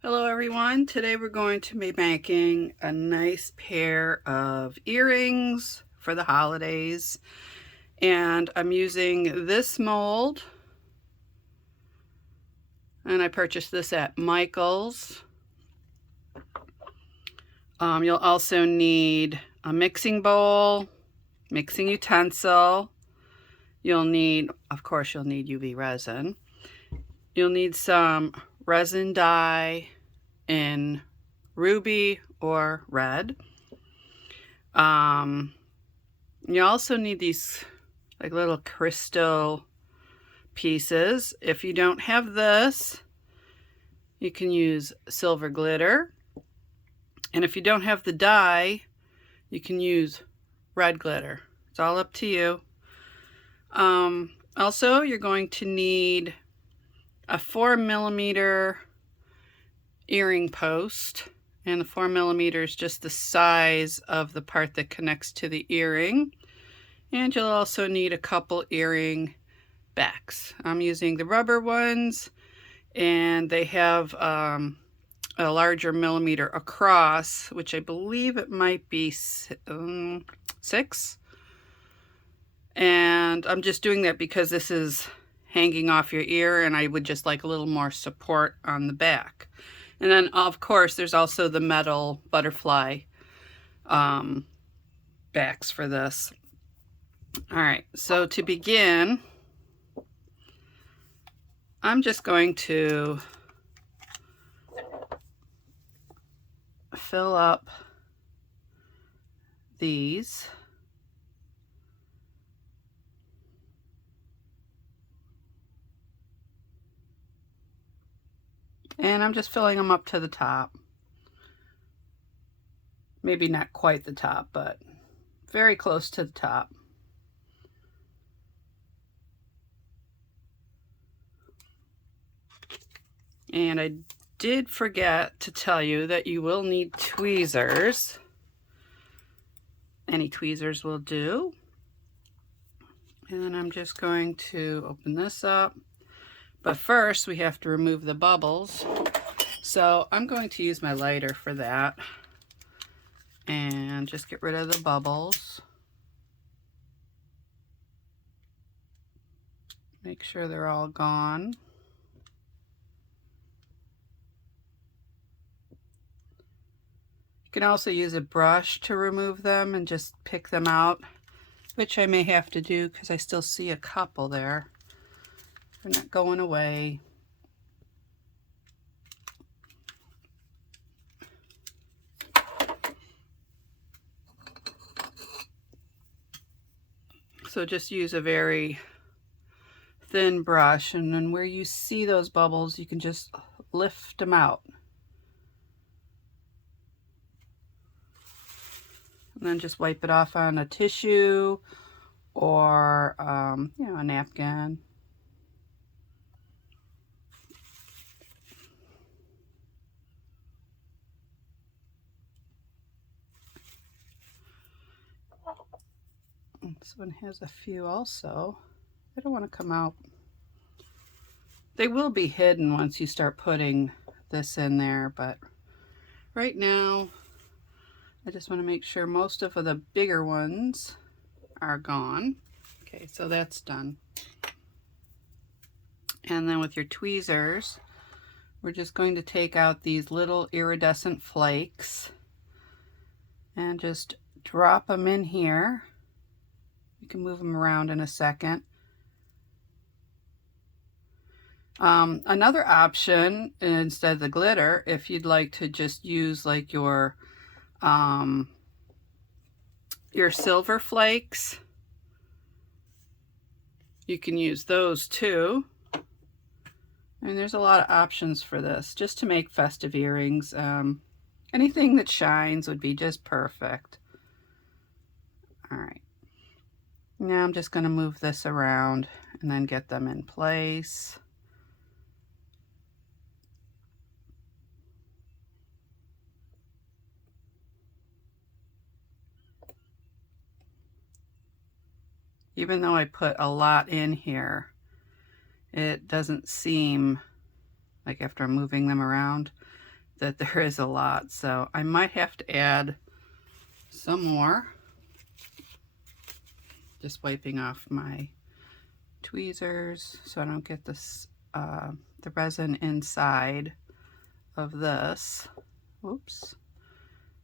Hello everyone, today we're going to be making a nice pair of earrings for the holidays, and I'm using this mold, and I purchased this at Michael's. You'll also need a mixing bowl, mixing utensil. You'll need, of course, you'll need UV resin. You'll need some resin dye in ruby or red. You also need these like little crystal pieces. If you don't have this, you can use silver glitter. And if you don't have the dye, you can use red glitter. It's all up to you. Also, you're going to need a 4mm earring post, and the 4mm is just the size of the part that connects to the earring. And you'll also need a couple earring backs. I'm using the rubber ones, and they have a larger millimeter across, which I believe it might be 6. And I'm just doing that because this is hanging off your ear, and I would just like a little more support on the back. And then, of course, there's also the metal butterfly backs for this. All right, so to begin, I'm just going to fill up these. And I'm just filling them up to the top. Maybe not quite the top, but very close to the top. And I did forget to tell you that you will need tweezers. Any tweezers will do. And I'm just going to open this up. But first, we have to remove the bubbles. So I'm going to use my lighter for that. And just get rid of the bubbles. Make sure they're all gone. You can also use a brush to remove them and just pick them out, which I may have to do because I still see a couple there. They're not going away. So just use a very thin brush, and then where you see those bubbles, you can just lift them out. And then just wipe it off on a tissue or a napkin. This one has a few also. They don't want to come out. They will be hidden once you start putting this in there, but right now I just want to make sure most of the bigger ones are gone. Okay, so that's done. And then with your tweezers, we're just going to take out these little iridescent flakes and just drop them in here. You can move them around in a second. Another option, instead of the glitter, if you'd like to just use like your silver flakes, you can use those too. And there's a lot of options for this, just to make festive earrings. Anything that shines would be just perfect. All right. Now I'm just going to move this around and then get them in place. Even though I put a lot in here, it doesn't seem like, after I'm moving them around, that there is a lot, so I might have to add some more. Just wiping off my tweezers so I don't get this the resin inside of this. Whoops,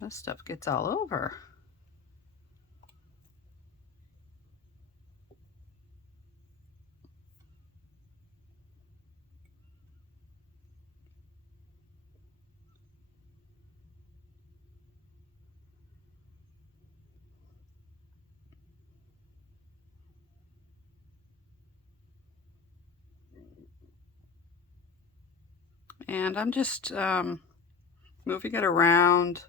this stuff gets all over. And I'm just moving it around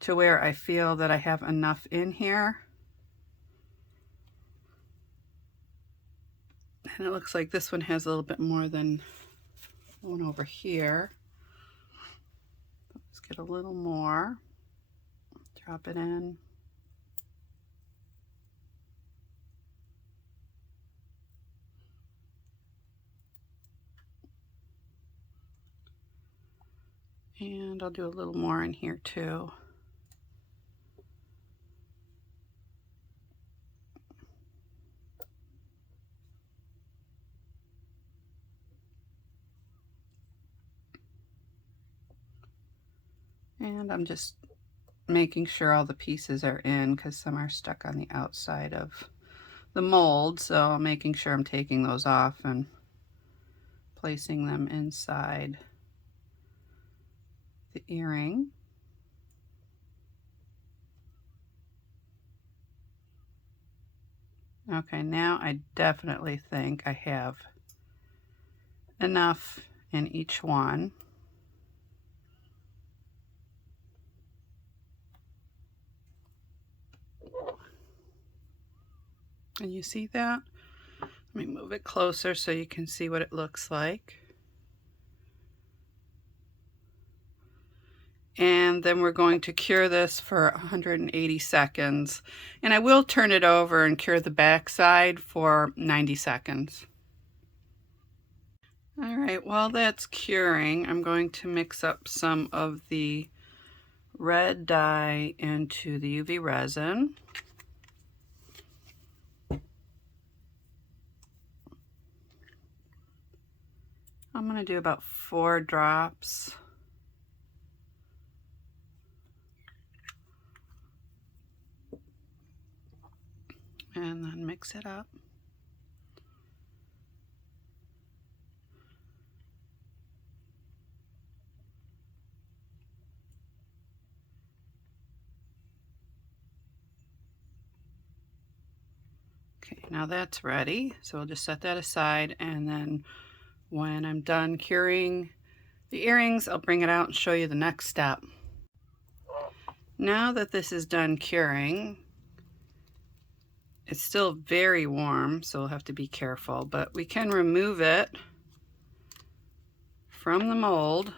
to where I feel that I have enough in here. And it looks like this one has a little bit more than one over here. Let's get a little more. Drop it in. And I'll do a little more in here too. And I'm just making sure all the pieces are in because some are stuck on the outside of the mold. So I'm making sure I'm taking those off and placing them inside the earring. Okay, now I definitely think I have enough in each one. And you see that? Let me move it closer so you can see what it looks like. And then we're going to cure this for 180 seconds. And I will turn it over and cure the back side for 90 seconds. All right, while that's curing, I'm going to mix up some of the red dye into the UV resin. I'm going to do about 4 drops. And then mix it up. Okay, now that's ready. So we'll just set that aside, and then when I'm done curing the earrings, I'll bring it out and show you the next step. Now that this is done curing, it's still very warm, so we'll have to be careful, but we can remove it from the mold.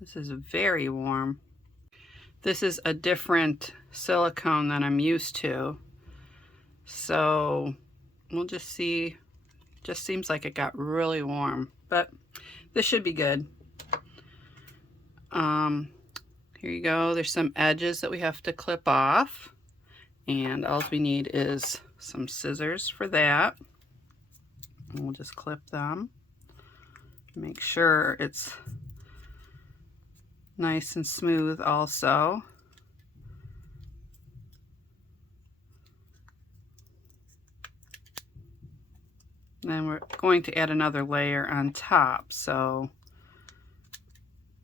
This is very warm. This is a different silicone than I'm used to, so we'll just see. Just seems like it got really warm, but this should be good. Here you go. There's some edges that we have to clip off, and all we need is some scissors for that. And we'll just clip them. Make sure it's nice and smooth also. Then we're going to add another layer on top, so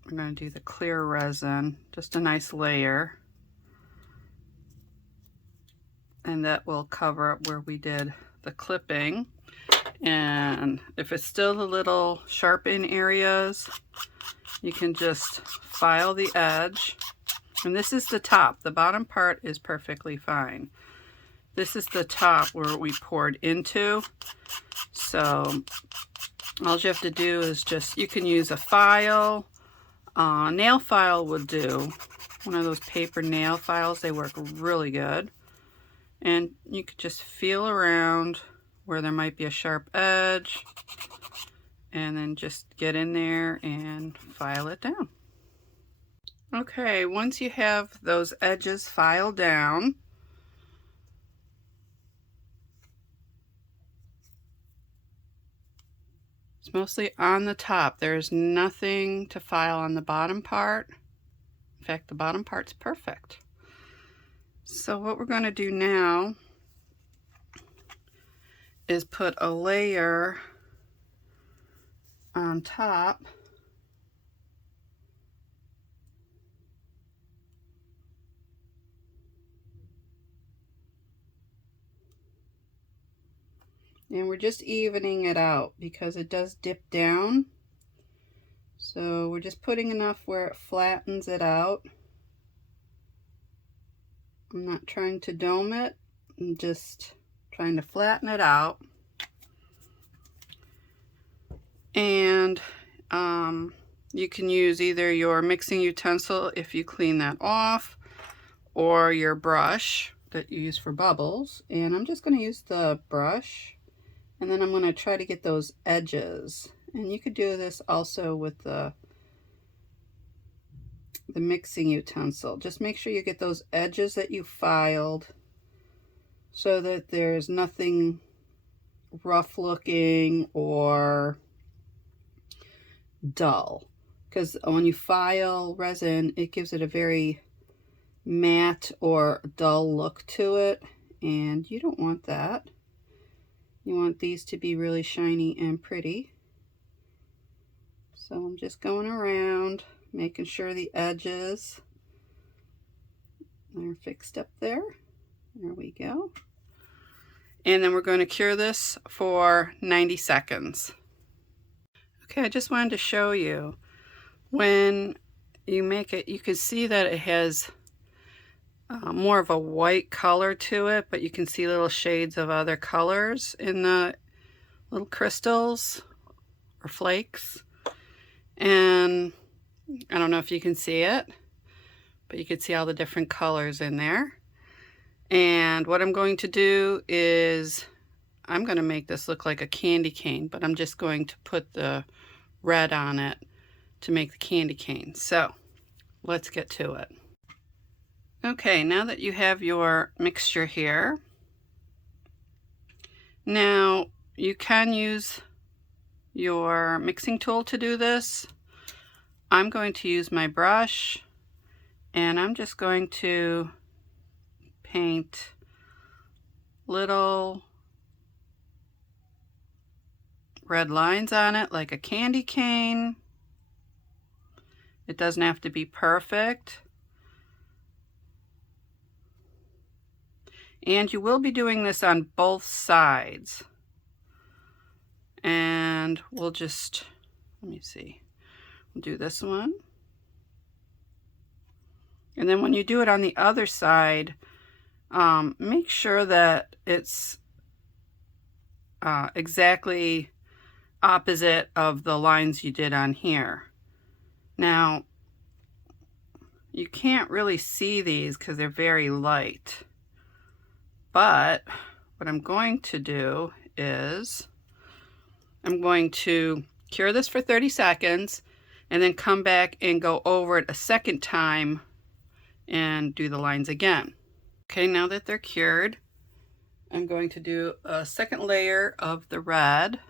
we're going to do the clear resin, just a nice layer, and that will cover up where we did the clipping. And if it's still a little sharp in areas, you can just file the edge. And this is the top. The bottom part is perfectly fine. This is the top where we poured into. So all you have to do is just, you can use a file. Nail file would do. One of those paper nail files, they work really good. And you could just feel around where there might be a sharp edge and then just get in there and file it down. Okay, once you have those edges filed down, it's mostly on the top. There's nothing to file on the bottom part. In fact, the bottom part's perfect. So what we're going to do now is put a layer on top and we're just evening it out because it does dip down. So we're just putting enough where it flattens it out. I'm not trying to dome it, I'm just trying to flatten it out. And you can use either your mixing utensil if you clean that off, or your brush that you use for bubbles. And I'm just going to use the brush, and then I'm going to try to get those edges. And you could do this also with the mixing utensil. Just make sure you get those edges that you filed so that there's nothing rough looking or dull, because when you file resin, it gives it a very matte or dull look to it, and you don't want that. You want these to be really shiny and pretty. So I'm just going around, making sure the edges are fixed up there. There we go. And then we're going to cure this for 90 seconds. Okay, I just wanted to show you, when you make it, you can see that it has more of a white color to it, but you can see little shades of other colors in the little crystals or flakes. And I don't know if you can see it, but you can see all the different colors in there. And what I'm going to do is I'm going to make this look like a candy cane, but I'm just going to put the red on it to make the candy cane. So let's get to it. Okay, now that you have your mixture here, now you can use your mixing tool to do this. I'm going to use my brush, and I'm just going to paint little red lines on it like a candy cane. It doesn't have to be perfect. And you will be doing this on both sides. And we'll just, let me see, we'll do this one. And then when you do it on the other side, make sure that it's exactly opposite of the lines you did on here. Now, you can't really see these because they're very light. But what I'm going to do is I'm going to cure this for 30 seconds and then come back and go over it a second time and do the lines again. Okay, now that they're cured, I'm going to do a second layer of the red.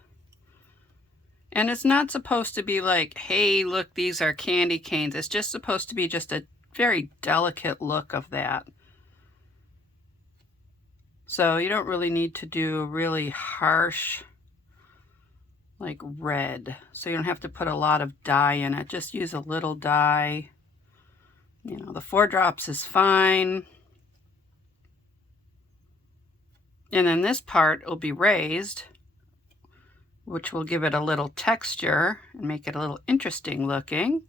And it's not supposed to be like, hey, look, these are candy canes. It's just supposed to be just a very delicate look of that. So you don't really need to do a really harsh, like red. So you don't have to put a lot of dye in it. Just use a little dye. You know, the 4 drops is fine. And then this part will be raised, which will give it a little texture and make it a little interesting looking.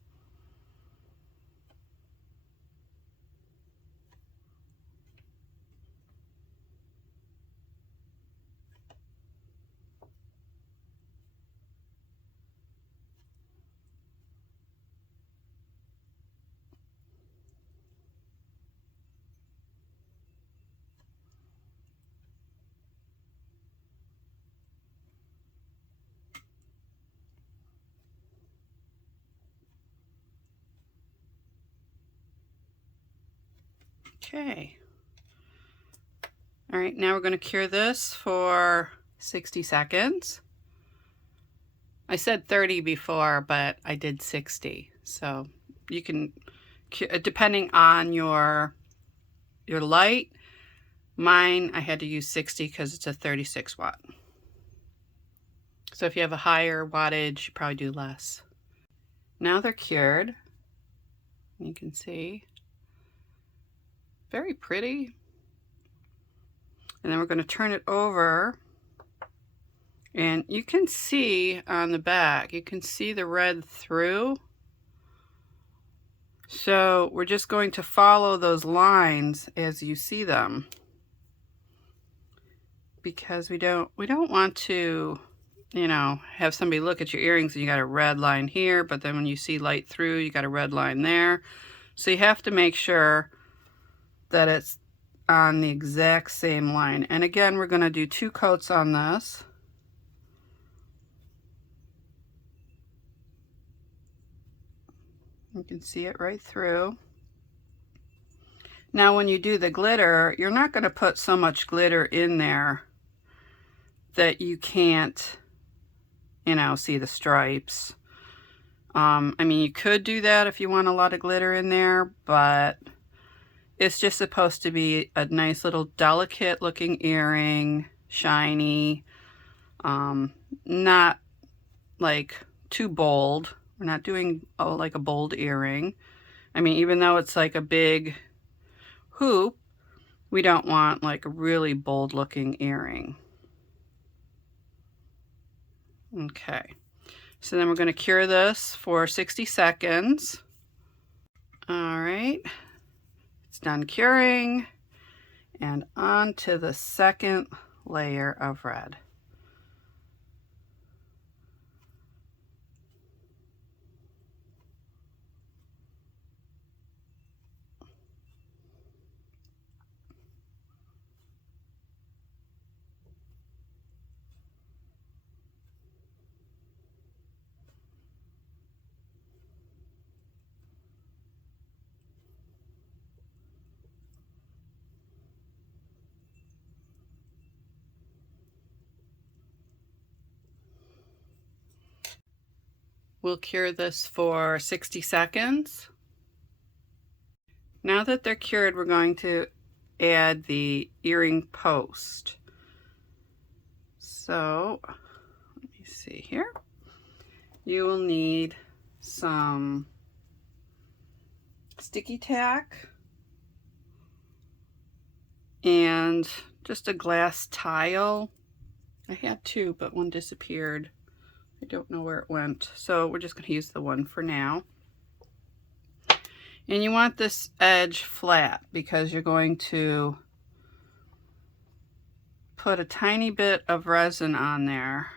Okay. All right, now we're going to cure this for 60 seconds. I said 30 before, but I did 60. So you can, depending on your light, mine I had to use 60 because it's a 36 watt. So if you have a higher wattage, you probably do less. Now they're cured. You can see, very pretty. And then we're going to turn it over, and you can see on the back, you can see the red through. So we're just going to follow those lines as you see them, because we don't want to, you know, have somebody look at your earrings and you got a red line here, but then when you see light through, you got a red line there. So you have to make sure that it's on the exact same line. And again, we're going to do 2 coats on this. You can see it right through. Now when you do the glitter, you're not going to put so much glitter in there that you can't, you know, see the stripes. I mean, you could do that if you want a lot of glitter in there, but it's just supposed to be a nice little delicate looking earring, shiny, not like too bold. We're not doing like a bold earring. I mean, even though it's like a big hoop, we don't want like a really bold looking earring. Okay, so then we're going to cure this for 60 seconds. All right. It's done curing, and on to the second layer of red. We'll cure this for 60 seconds. Now that they're cured, we're going to add the earring post. So, let me see here. You will need some sticky tack and just a glass tile. I had 2, but one disappeared. I don't know where it went, so we're just going to use the one for now. And you want this edge flat because you're going to put a tiny bit of resin on there,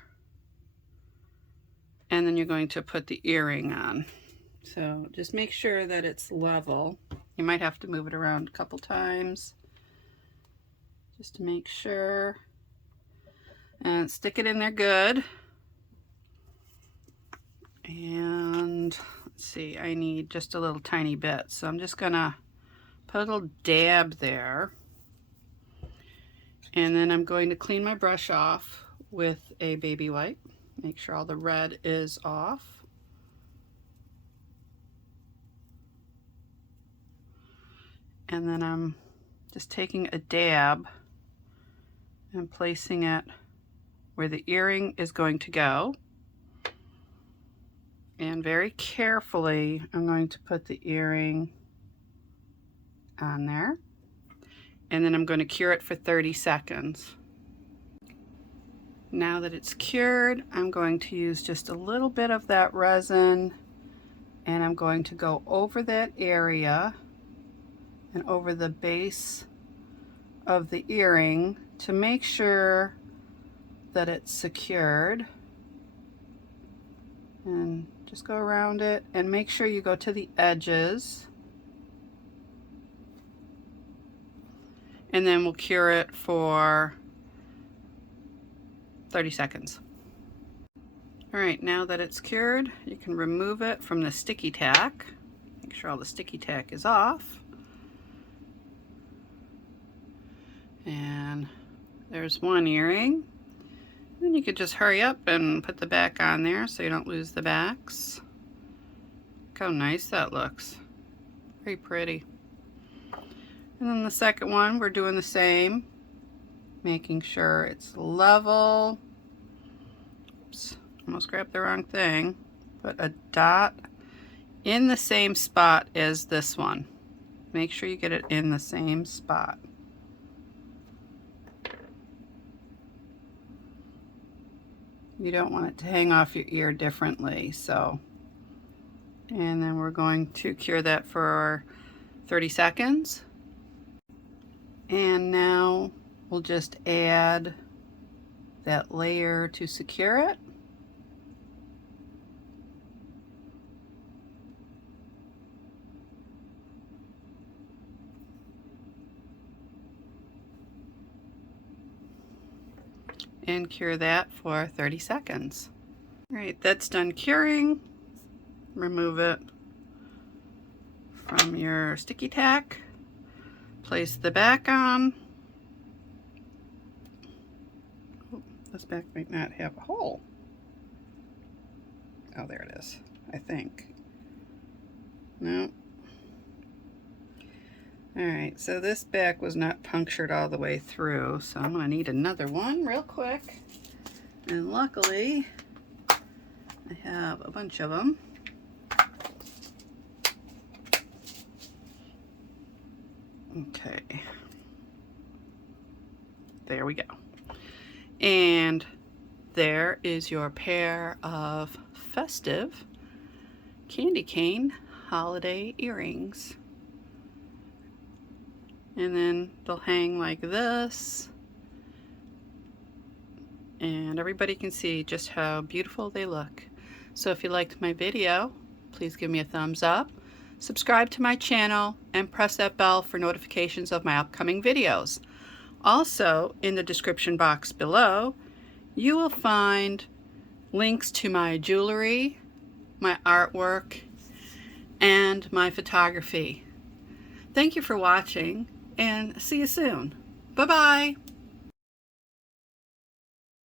and then you're going to put the earring on. So just make sure that it's level. You might have to move it around a couple times just to make sure. And stick it in there good. And let's see, I need just a little tiny bit. So I'm just gonna put a little dab there. And then I'm going to clean my brush off with a baby wipe. Make sure all the red is off. And then I'm just taking a dab and placing it where the earring is going to go. And very carefully, I'm going to put the earring on there. And then I'm going to cure it for 30 seconds. Now that it's cured, I'm going to use just a little bit of that resin, and I'm going to go over that area and over the base of the earring to make sure that it's secured. And just go around it and make sure you go to the edges. And then we'll cure it for 30 seconds. All right, now that it's cured, you can remove it from the sticky tack. Make sure all the sticky tack is off. And there's one earring. Then you could just hurry up and put the back on there so you don't lose the backs. Look how nice that looks. Very pretty. And then the second one, we're doing the same, making sure it's level. Oops, almost grabbed the wrong thing. Put a dot in the same spot as this one. Make sure you get it in the same spot. You don't want it to hang off your ear differently, so. And then we're going to cure that for 30 seconds. And now we'll just add that layer to secure it. And cure that for 30 seconds. All right, that's done curing. Remove it from your sticky tack. Place the back on. Oh, this back might not have a hole. Oh, there it is, I think. No. Alright, so this back was not punctured all the way through, so I'm going to need another one real quick. And luckily, I have a bunch of them. Okay. There we go. And there is your pair of Festive candy cane holiday earrings. And then they'll hang like this, and everybody can see just how beautiful they look. So if you liked my video, please give me a thumbs up, subscribe to my channel, and press that bell for notifications of my upcoming videos. Also, in the description box below, you will find links to my jewelry, my artwork, and my photography. Thank you for watching, and see you soon. Bye-bye.